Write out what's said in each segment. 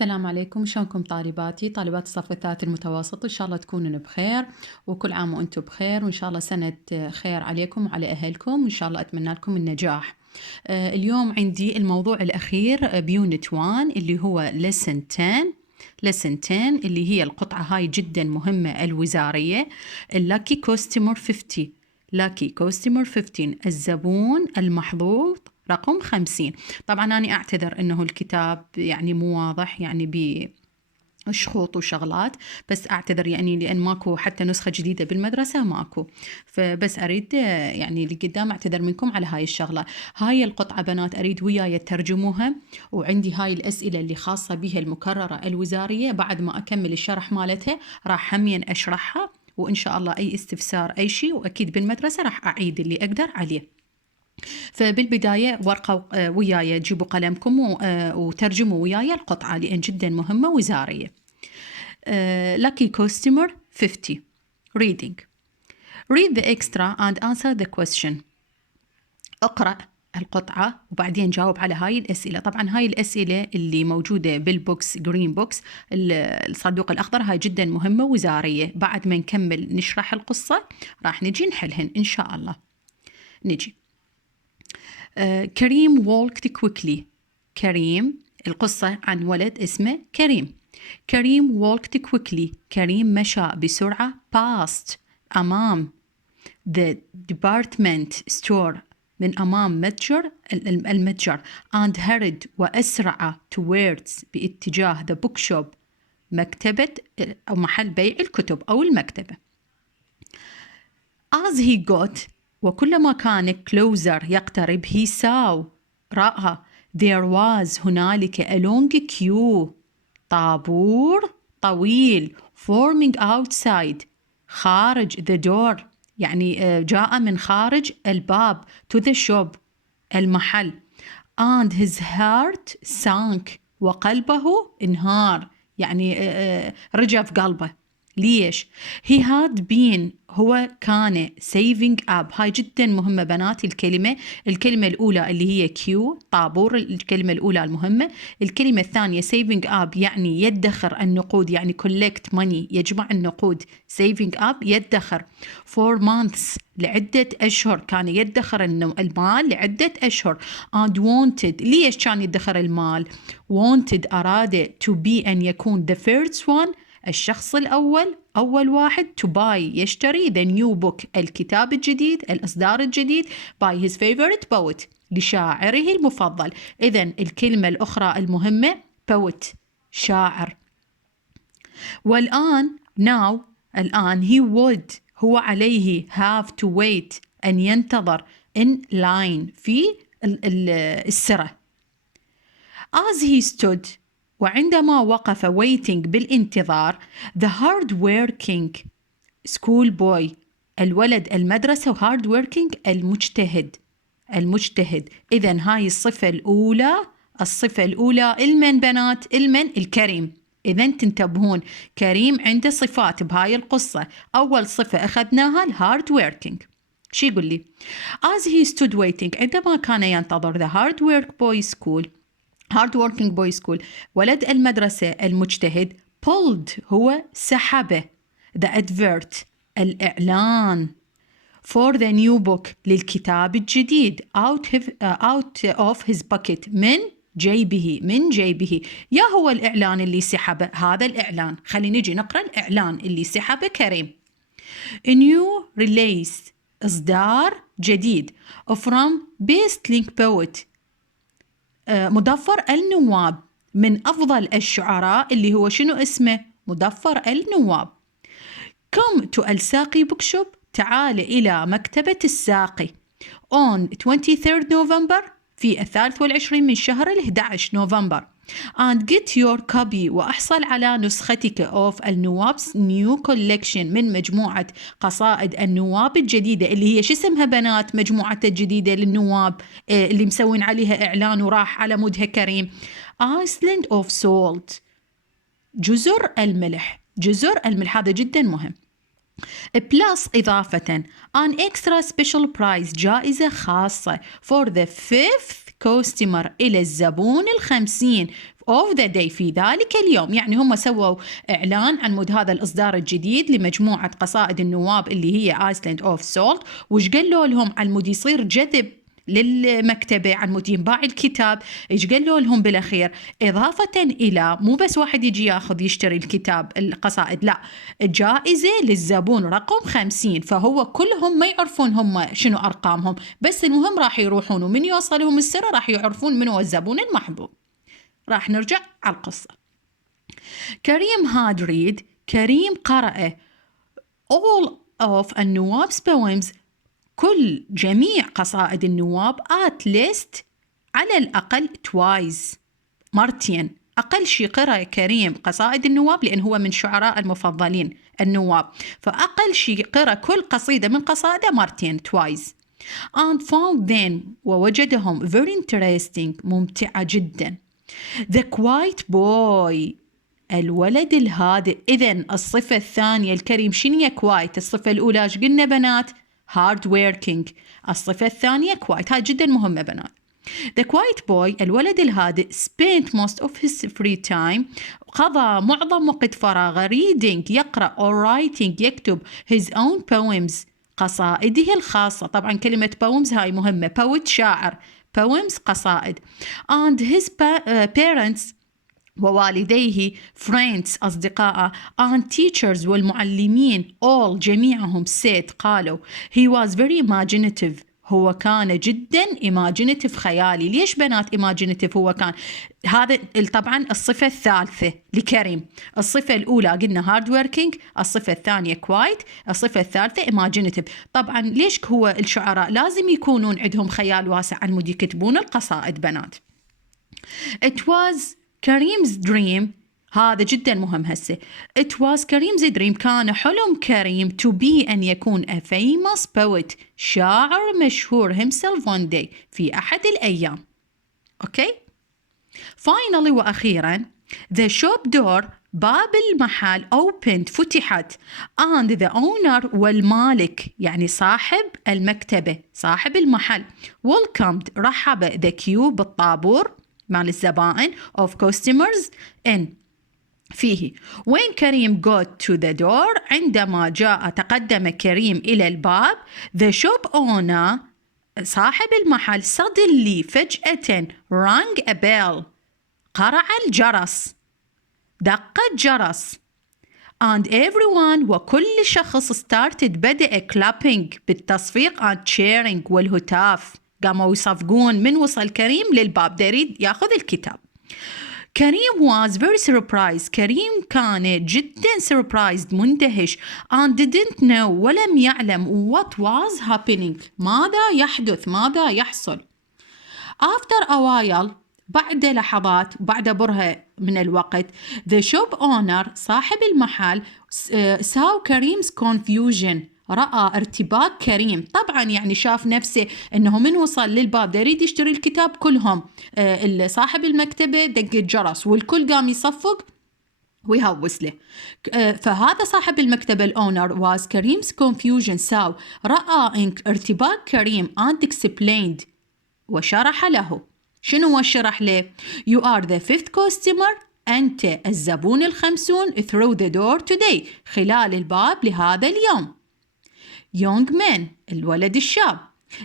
السلام عليكم، شلونكم طالباتي؟ طالبات الصف الثالث المتوسط، إن شاء الله تكونون بخير وكل عام وأنتم بخير، وإن شاء الله سنة خير عليكم وعلى أهلكم، وإن شاء الله أتمنى لكم النجاح. اليوم عندي الموضوع الأخير بيونت 1 اللي هو lesson 10. lesson 10 اللي هي القطعة هاي جدا مهمة الوزارية، lucky customer 50. lucky customer 15 الزبون المحظوظ رقم 50. طبعا أنا أعتذر أنه الكتاب يعني مو واضح، يعني بشخوط وشغلات، بس أعتذر يعني لأن ماكو حتى نسخة جديدة بالمدرسة ماكو، فبس أريد يعني اللي قدام أعتذر منكم على هاي الشغلة. هاي القطعة بنات أريد وياي ترجموها، وعندي هاي الأسئلة اللي خاصة بها المكررة الوزارية، بعد ما أكمل الشرح مالتها راح همين أشرحها، وإن شاء الله أي استفسار أي شيء وأكيد بالمدرسة راح أعيد اللي أقدر عليه. فبالبداية ورقة وياي، جيبوا قلمكم وترجموا وياي القطعة لأن جدا مهمة وزارية. Lucky customer 50. Reading. Read the extra and answer the question. اقرأ القطعة وبعدين جاوب على هاي الأسئلة. طبعا هاي الأسئلة اللي موجودة بالبوكس جرين بوكس الصندوق الأخضر هاي جدا مهمة وزارية. بعد ما نكمل نشرح القصة راح نجي نحلهن إن شاء الله. نجي. كريم walked quickly. كريم، القصة عن ولد اسمه كريم. كريم walked quickly. كريم مشى بسرعة past أمام the department store من أمام المتجر and hurried وأسرع towards باتجاه the bookshop مكتبة أو محل بيع الكتب أو المكتبة. As he got وكلما كان closer يقترب he saw رأى there was هنالك a long queue طابور طويل forming outside خارج the door يعني جاء من خارج الباب to the shop المحل and his heart sank وقلبه انهار يعني رجف قلبه. ليش؟ he had been هو كان saving up. هاي جدا مهمة بنات الكلمة الأولى اللي هي Q طابور، الكلمة الأولى المهمة. الكلمة الثانية saving up يعني يدخر النقود، يعني collect money يجمع النقود. saving up يدخر. for months لعدة أشهر، كان يدخر المال لعدة أشهر. and wanted ليش كان يدخر المال؟ wanted أراد to be أن يكون the first one الشخص الأول، أول واحد to buy يشتري the new book الكتاب الجديد، الإصدار الجديد by his favorite poet لشاعره المفضل. إذن الكلمة الأخرى المهمة poet شاعر. والآن now الآن he would هو عليه have to wait أن ينتظر in line في السرة. as he stood وعندما وقف waiting بالانتظار the hard working school boy الولد المدرسة hard working المجتهد. إذن هاي الصفة الأولى المن بنات الكريم. إذن تنتبهون كريم عنده صفات بهاي القصة. أول صفة أخذناها الهارد working. شي يقول لي as he stood waiting عندما كان ينتظر the hard working boy school ولد المدرسة المجتهد pulled هو سحبه the advert الإعلان for the new book للكتاب الجديد out of his pocket من جيبه. يا هو الإعلان اللي سحبه؟ هذا الإعلان. خلينا نجي نقرأ الإعلان اللي سحبه كريم. a new release إصدار جديد from best-selling poet مدفر النواب من أفضل الشعراء اللي هو شنو اسمه؟ مدفر النواب. come to الساقي bookshop تعال إلى مكتبة الساقي on 23rd November في 23 من شهر 11 نوفمبر and get your copy وأحصل على نسختك of النواب's new collection من مجموعة قصائد النواب الجديدة اللي هي شو اسمها بنات؟ مجموعة الجديدة للنواب اللي مسوين عليها إعلان وراح على مودها كريم. Island of Salt جزر الملح هذا جدا مهم. plus إضافة an extra special prize جائزة خاصة for the 5th customer إلى الزبون 50 of the day في ذلك اليوم. يعني هم سووا إعلان عن مود هذا الإصدار الجديد لمجموعة قصائد النواب اللي هي Island of Salt، وش قالوا لهم عن مود يصير جذب للمكتبة، عن مود ينباع الكتاب. إيش قالوا لهم بالأخير؟ إضافة إلى مو بس واحد يجي ياخذ يشتري الكتاب القصائد، لا، جائزة للزبون رقم 50. فهو كلهم ما يعرفون هم شنو أرقامهم، بس المهم راح يروحون ومن يوصلهم السر راح يعرفون من هو الزبون المحبوب. راح نرجع على القصة. كريم had read، كريم قرأ all of النواب's poems، كل جميع قصائد النواب at least على الأقل twice، مرتين. أقل شيء قرأ كريم قصائد النواب لأن هو من شعراء المفضلين النواب، فأقل شيء قرأ كل قصيدة من قصائده مرتين twice. and found them، ووجدهم very interesting، ممتعة جدا. The quiet boy، الولد الهادئ. إذن الصفة الثانية الكريم شنو هي quiet؟ الصفة الأولى ايش قلنا بنات؟ hard working. الصفة الثانية quiet، هاي جدا مهمة بنات. The quiet boy، الولد الهادئ، spent most of his free time، قضى معظم وقت فراغه reading، يقرأ، or writing، يكتب his own poems، قصائده الخاصة. طبعا كلمة poems هاي مهمة، poet شاعر، poems قصائد. and his parents، ووالديه، friends أصدقائه، and teachers والمعلمين، all جميعهم said قالوا he was very imaginative، هو كان جدا imaginative خيالي. ليش بنات imaginative هو كان؟ هذا طبعا الصفة الثالثة لكريم. الصفة الأولى قلنا hard working، الصفة الثانية quiet، الصفة الثالثة imaginative. طبعا ليش هو الشعراء لازم يكونون عندهم خيال واسع عن مود يكتبون القصائد بنات. It was كريم's dream، هذا جدا مهم هسه. It was كريم's dream، كان حلم كريم to be، أن يكون a famous poet، شاعر مشهور himself one day، في أحد الأيام. أوكي. Finally وأخيرا the shop door، باب المحل opened، فتحت، and the owner، والمالك يعني صاحب المكتبة صاحب المحل، welcomed، رحب، the queue، بالطابور مال الزبائن of customers in، فيه. when كريم got to the door، عندما جاء تقدم كريم إلى الباب، the shop owner، صاحب المحل، suddenly، فجأة، rang a bell، قرع الجرس، دق الجرس، and everyone، وكل شخص، started، بدأ clapping، بالتصفيق، and cheering، والهتاف، قاموا يصفقون من وصل كريم للباب دا يريد ياخذ الكتاب. كريم was very surprised، كريم كان جدا surprised، مندهش، and didn't know، ولم يعلم what was happening، ماذا يحدث، ماذا يحصل. after a while، بعد لحظات، بعد برهة من الوقت، the shop owner، صاحب المحل، saw كريم's confusion، رأى ارتباك كريم. طبعا يعني شاف نفسه انه من وصل للباب دا يريد يشتري الكتاب، كلهم صاحب المكتبة دق الجرس والكل قام يصفق ويهوس له. فهذا صاحب المكتبة الأونر was كريم's confusion saw، رأى ارتباك كريم and explained، وشرح له. شنو وشرح له؟ you are the fifth customer، أنت الزبون ال50 through the door today، خلال الباب لهذا اليوم. young man، الولد الشاب.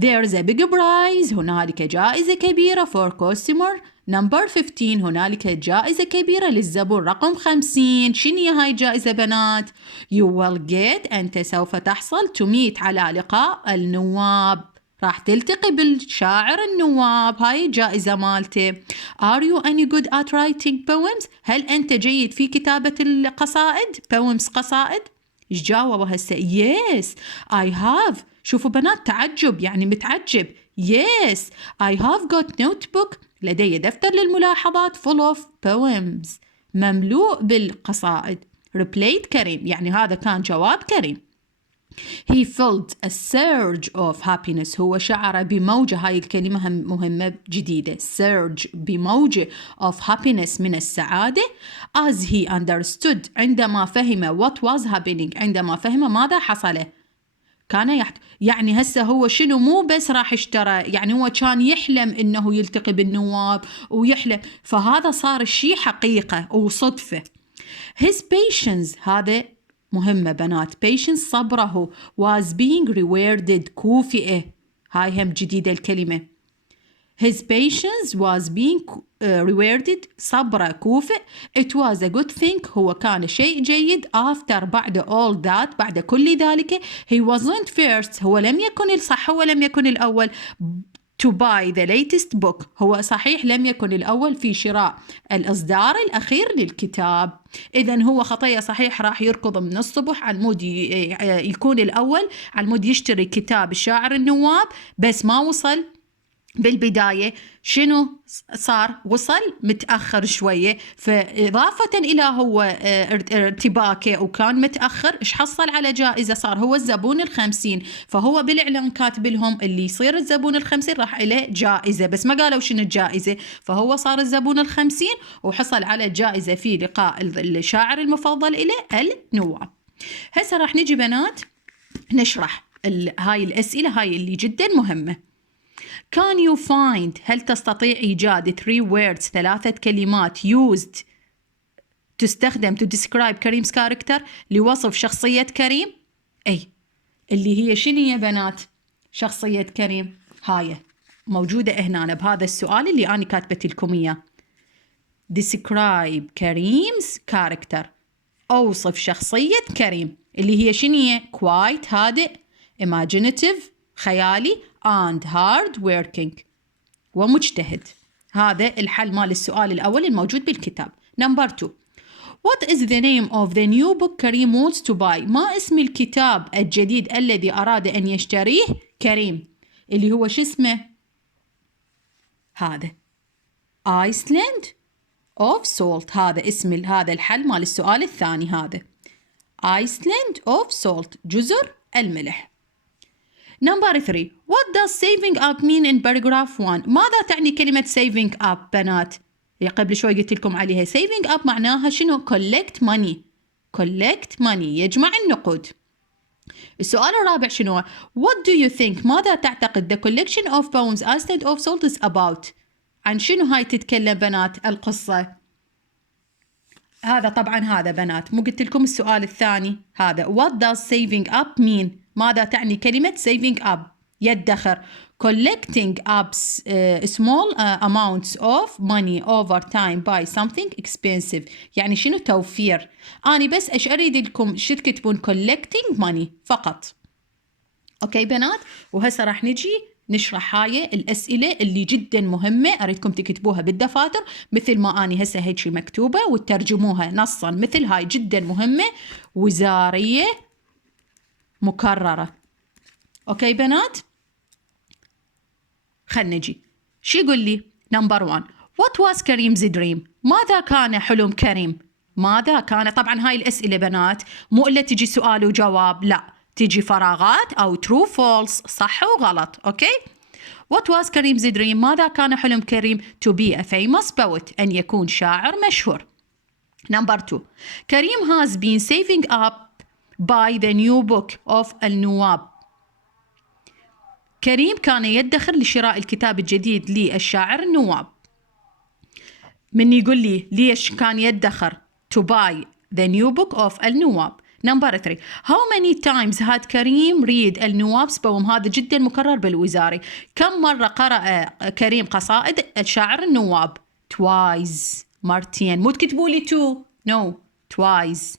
there's a big prize، هنالك جائزة كبيرة for customer number 15، هنالك جائزة كبيرة للزبون رقم 50. شنو هي هاي الجائزة بنات؟ you will get، أنت سوف تحصل to meet، على لقاء النواب، راح تلتقي بالشاعر النواب، هاي الجائزة مالته. are you any good at writing poems، هل أنت جيد في كتابة القصائد poems قصائد؟ إيش جاوبوا هسه؟ yes I have. شوفوا بنات تعجب، يعني متعجب. yes I have got notebook، لدي دفتر للملاحظات full of poems، مملوء بالقصائد. replied كريم، يعني هذا كان جواب كريم. he felt a surge of happiness، هو شعر بموجة، هاي الكلمة مهمة جديدة، surge، بموجة of happiness، من السعادة، as he understood، عندما فهم what was happening، عندما فهم ماذا حصل. كان يعني هسه هو شنو، مو بس راح اشترى، يعني هو كان يحلم انه يلتقي بالنواب ويحلم، فهذا صار الشيء حقيقة وصدفة. his patience، هذا مهمة بنات، patience صبره، was being rewarded، كوفئة، هاي هم جديدة الكلمة. his patience was being rewarded، صبره كوفئ. it was a good thing، هو كان شيء جيد. after، بعد all that، بعد كل ذلك. he wasn't first، هو لم يكن الصح، هو لم يكن الأول to buy the latest book، هو صحيح لم يكن الأول في شراء الإصدار الأخير للكتاب. إذن هو خطية، صحيح راح يركض من الصبح على المود يكون الأول، على المود يشتري كتاب الشاعر النواب، بس ما وصل بالبداية. شنو صار؟ وصل متأخر شوية، فإضافة إلى هو ارتباكه وكان متأخر، إيش حصل على جائزة؟ صار هو الزبون ال50، فهو بالإعلان كاتب لهم اللي يصير الزبون ال50 راح إليه جائزة، بس ما قالوا شنو الجائزة، فهو صار الزبون ال50 وحصل على جائزة في لقاء الشاعر المفضل إليه النواب. هسه راح نجي بنات نشرح هاي الأسئلة، هاي اللي جدا مهمة. Can you find، هل تستطيع إيجاد 3 words، 3 كلمات used، تستخدم to describe كريم's character، لوصف شخصية كريم؟ أي اللي هي شنو يا بنات شخصية كريم؟ هاي موجودة هنا بهذا السؤال اللي أنا كاتبت لكم إياه. describe كريم's character، أوصف شخصية كريم، اللي هي شنو هي؟ quiet، هادئ، imaginative، خيالي، and hard working، ومجتهد. هذا الحل مال السؤال الأول الموجود بالكتاب. Number 2. What is the name of the new book كريم wants to buy؟ ما اسم الكتاب الجديد الذي أراد أن يشتريه كريم؟ اللي هو شو اسمه؟ هذا Iceland of Salt، هذا اسم هذا الحل مال السؤال الثاني، هذا Iceland of Salt، جزر الملح. Number 3. What does saving up mean in paragraph 1؟ ماذا تعني كلمة saving up بنات؟ قبل شوي قلت لكم عليها. saving up معناها شنو؟ collect money، collect money، يجمع النقود. السؤال الرابع شنو؟ What do you think، ماذا تعتقد the collection of poems Iceland of Salt is about؟ عن شنو هاي تتكلم بنات القصة؟ هذا طبعا هذا بنات، مو قلت لكم السؤال الثاني هذا what does saving up mean؟ ماذا تعني كلمة saving up؟ يدخر، collecting up small amounts of money over time by something expensive، يعني شنو؟ توفير. أنا بس إيش أريد لكم شو تكتبون؟ collecting money فقط. أوكي بنات، وهسه راح نجي نشرح هاي الأسئلة اللي جدا مهمة، أريدكم تكتبوها بالدفاتر مثل ما أنا هسه هيك مكتوبة، وترجموها نصا مثل هاي، جدا مهمة، وزارية مكررة. أوكي بنات، خلنا نجي شو يقول لي. نمبر 1. What was Karim's dream؟ ماذا كان حلم كريم؟ ماذا كان؟ طبعا هاي الأسئلة بنات مو إلا تجي سؤال وجواب، لا، تجي فراغات أو true false، صح وغلط. أوكي. What was Karim's dream؟ ماذا كان حلم كريم؟ to be a famous poet، أن يكون شاعر مشهور. Number 2. كريم has been saving up by the new book of النواب. كريم كان يدخر لشراء الكتاب الجديد للشاعر النواب. من يقول لي ليش كان يدخر؟ to buy the new book of النواب. Number 3. How many times had كريم read النواب's poem؟ هذا جدا مكرر بالوزاري. كم مرة قرأ كريم قصائد الشاعر النواب؟ twice، مرتين، مو تكتبوا لي two، no، twice.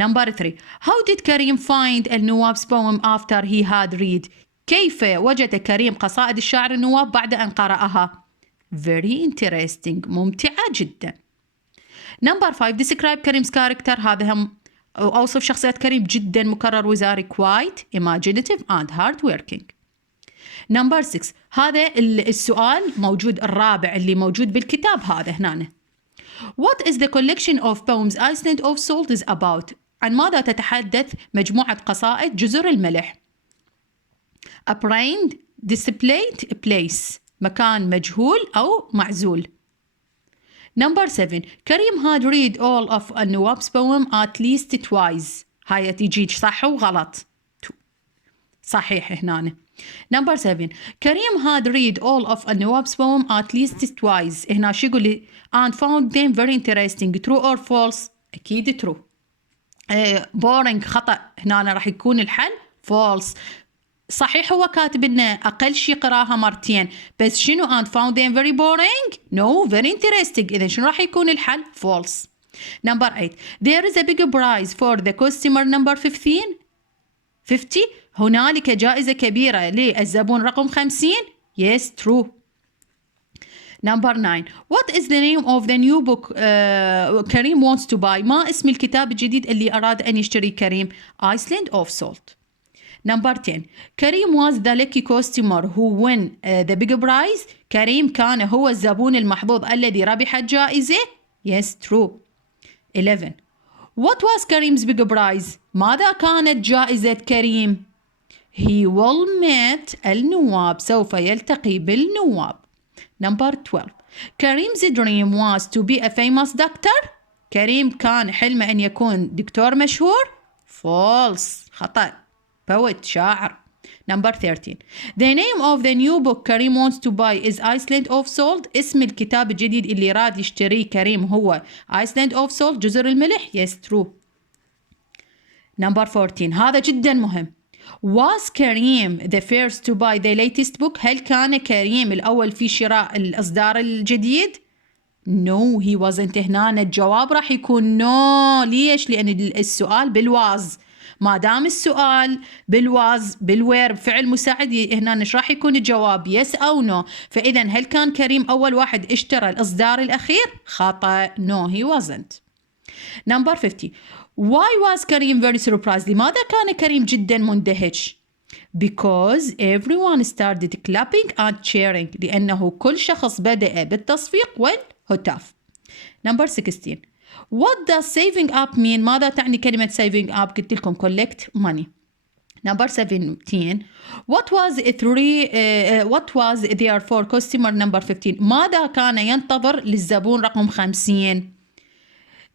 Number 3. How did كريم find النواب's poem after he had read؟ كيف وجد كريم قصائد الشاعر النواب بعد أن قرأها؟ very interesting، ممتعة جدا. Number 5. Describe كريم's character، هذا هم أوصف شخصية كريم، جدا مكرر وزاري، quiet، imaginative and hard working. Number 6. هذا السؤال موجود الرابع اللي موجود بالكتاب هذا هنا. What is the collection of poems Iceland of Salt is about؟ عن ماذا تتحدث مجموعة قصائد جزر الملح؟ A brain displayed place، مكان مجهول أو معزول. Number 7. كريم had read all of النواب's poem at least twice، هاي تيجي صح وغلط. صحيح هنا. Number 7. كريم had read all of النواب's poem at least twice. هنا شو يقول لي and found them very interesting. True or false؟ أكيد true. boring خطأ. هنا راح يكون الحل false. صحيح هو كاتب لنا أقل شيء قراها مرتين، بس شنو and found them very boring؟ no very interesting. إذا شنو راح يكون الحل؟ false. Number 8. There is a big prize for the customer number 15. 50. هنالك جائزة كبيرة للزبون رقم 50. yes true. Number 9. What is the name of the new book كريم wants to buy؟ ما اسم الكتاب الجديد اللي أراد أن يشتري كريم؟ Island of Salt. Number 10. كريم was the lucky customer who won the big prize. كريم كان هو الزبون المحظوظ الذي ربح الجائزة. yes true. 11. What was كريم's big prize؟ ماذا كانت جائزة كريم؟ He will meet النواب، سوف يلتقي بالنواب. Number 12. كريم's dream was to be a famous doctor. كريم كان حلمه أن يكون دكتور مشهور. false خطأ. poet شاعر. Number 13. The name of the new book كريم wants to buy is Island of Salt. اسم الكتاب الجديد اللي راد يشتريه كريم هو Island of Salt، جزر الملح. yes true. Number 14. هذا جدا مهم. Was كريم the first to buy the latest book؟ هل كان كريم الأول في شراء الإصدار الجديد؟ no he wasn't. هنا الجواب راح يكون no. ليش؟ لأن السؤال بالواز. ما دام السؤال بالواز بالوير فعل مساعد، هنا ايش راح يكون الجواب؟ يس او نو. فاذا هل كان كريم اول واحد اشترى الاصدار الاخير؟ خطا. no he wasn't. Number 50. Why was كريم very surprised؟ لماذا كان كريم جدا مندهش؟ Because everyone started clapping and cheering. لأنه كل شخص بدأ بالتصفيق والهتاف. Number 16. What does saving up mean؟ ماذا تعني كلمة saving up؟ قلت لكم collect money. Number 17. What was there for customer number 15؟ ماذا كان ينتظر للزبون رقم 50؟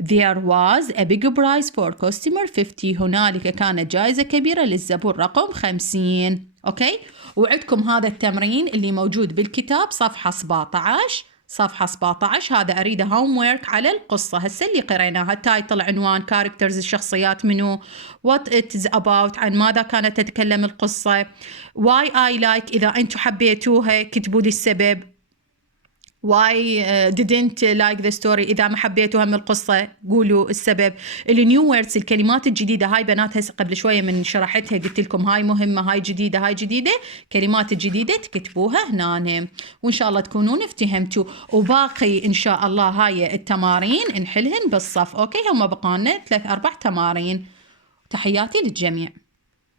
There was a big prize for customer 50. هنالك كانت جائزة كبيرة للزبون رقم 50. أوكي؟ وعدكم هذا التمرين اللي موجود بالكتاب صفحة 17. صفحة 17 هذا أريده homework على القصة هسه اللي قريناها. تايتل، عنوان، كاركترز الشخصيات منو، what it is about عن ماذا كانت تتكلم القصة، why I like إذا أنتم حبيتوها كتبوا لي السبب، why didn't like the story إذا ما حبيتوها من القصة قولوا السبب. النيو ووردز الكلمات الجديدة هاي بنات هسه قبل شوية من شرحتها قلت لكم هاي مهمة، هاي جديدة، هاي جديدة. كلمات الجديدة تكتبوها هنا وإن شاء الله تكونون افتهمتوا. وباقي إن شاء الله هاي التمارين نحلهن بالصف. أوكي هم بقالنا 3-4 تمارين. تحياتي للجميع.